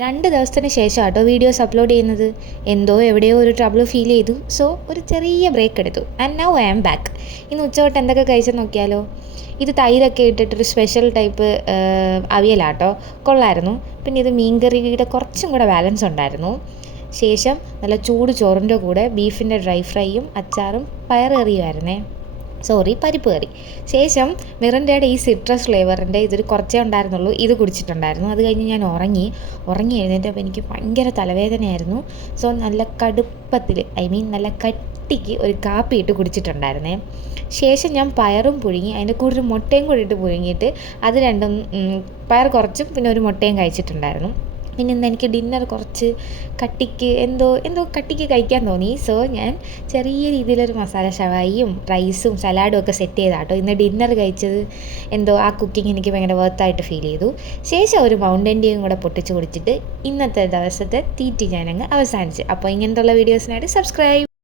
2 ദിവസത്തിന് ശേഷം കേട്ടോ വീഡിയോസ് അപ്ലോഡ് ചെയ്യുന്നത്. എന്തോ എവിടെയോ ഒരു ട്രബിൾ ഫീൽ ചെയ്തു. സോ ഒരു ചെറിയ ബ്രേക്ക് എടുത്തു. And now I am back. ഇന്ന് ഉച്ചതൊട്ട് എന്തൊക്കെ കഴിച്ചെന്ന് നോക്കിയാലോ. ഇത് തൈരൊക്കെ ഇട്ടിട്ടൊരു സ്പെഷ്യൽ ടൈപ്പ് അവിയലാട്ടോ. കൊള്ളായിരുന്നു. പിന്നെ ഇത് മീൻകറിയുടെ കുറച്ചും കൂടെ ബാലൻസ് ഉണ്ടായിരുന്നു. ശേഷം നല്ല ചൂട് ചോറിൻ്റെ കൂടെ ബീഫിൻ്റെ ഡ്രൈ ഫ്രൈയും അച്ചാറും പയർ കറിയുമായിരുന്നേ. പരിപ്പ് കറി. ശേഷം മിറിൻ്റെയുടെ ഈ സിട്രസ് ഫ്ലേവറിൻ്റെ ഇതൊരു കുറച്ചേ ഉണ്ടായിരുന്നുള്ളൂ, ഇത് കുടിച്ചിട്ടുണ്ടായിരുന്നു. അത് കഴിഞ്ഞ് ഞാൻ ഉറങ്ങി എഴുന്നേറ്റപ്പോൾ എനിക്ക് ഭയങ്കര തലവേദനയായിരുന്നു. സോ നല്ല കടുപ്പത്തിൽ നല്ല കട്ടിക്ക് ഒരു കാപ്പി ഇട്ട് കുടിച്ചിട്ടുണ്ടായിരുന്നേ. ശേഷം ഞാൻ പയറും പുഴുങ്ങി അതിൻ്റെ കൂടെ ഒരു മുട്ടയും കൂടി ഇട്ട് പുഴുങ്ങിയിട്ട് അത് രണ്ടും പയർ കുറച്ചും പിന്നെ ഒരു മുട്ടയും കഴിച്ചിട്ടുണ്ടായിരുന്നു. പിന്നെ ഇന്ന് എനിക്ക് ഡിന്നർ കുറച്ച് എന്തോ കട്ടിക്ക് കഴിക്കാൻ തോന്നി. സോ ഞാൻ ചെറിയ രീതിയിലൊരു മസാല ഷവായിയും റൈസും സലാഡും ഒക്കെ സെറ്റ് ചെയ്താട്ടോ ഇന്ന് ഡിന്നർ കഴിച്ചത്. ആ കുക്കിംഗ് എനിക്ക് ഭയങ്കര വർത്തായിട്ട് ഫീൽ ചെയ്തു. ശേഷം ഒരു മൗണ്ടൻ ഡ്യൂയും കൂടെ പൊട്ടിച്ച് കുടിച്ചിട്ട് ഇന്നത്തെ ദിവസത്തെ തീറ്റി ഞാനങ്ങ് അവസാനിച്ചു. അപ്പോൾ ഇങ്ങനത്തുള്ള വീഡിയോസിനായിട്ട് സബ്സ്ക്രൈബ്.